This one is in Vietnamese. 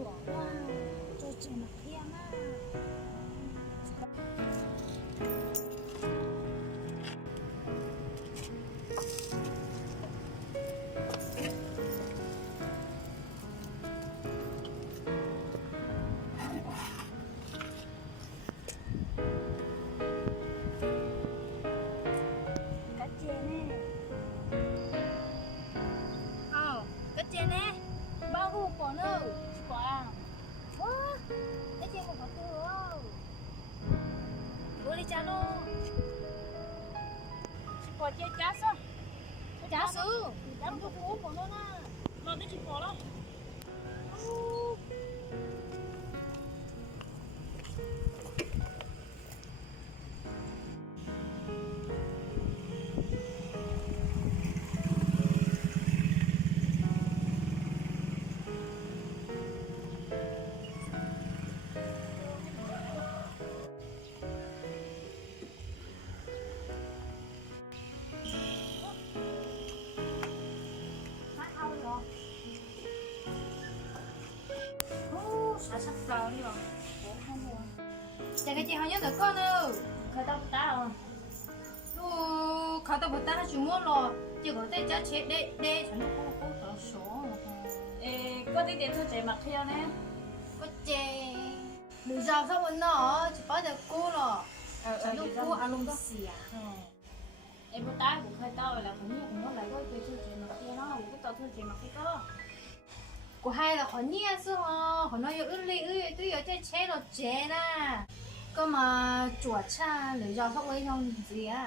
chùa qua cho chị mặc kia mà cá chê nè cá chê nè bao gồm bỏ nữa bỏ à quá cá chê một quả tư không bố đi cha luôn Quả chê chá sao? chả xứ Chá một cú của nó nè. Nó đi chụp bỏ đó. sắp sờ đi rồi chả cái chị họ nhớ được con ơi Khởi tao ta rồi.เขาต้องพูดตั้งชั่วโมงรอเจ้าก็ได้จะเช็ดได้ฉันก็พูดต่อสอง Ê, có tí tiền thôi chạy mặc theo nè. ก็เจหรือจะสักวันเนาะจะป้าจะกู้หรอฉันต้องกู้อารมณ์เสีย Em có tái của khởi tao là cũng như cũng nó lại có cái thôi chạy mặc theo nó, cái tao thôi chạy mặc cái đó. กูให้ละคนนี้สิฮะคนน้อยอึ้งเลยตัวอยู่จะเช็ดรถเจนะก็มาจวดชาหรือจะสักวันทำgìอ่ะ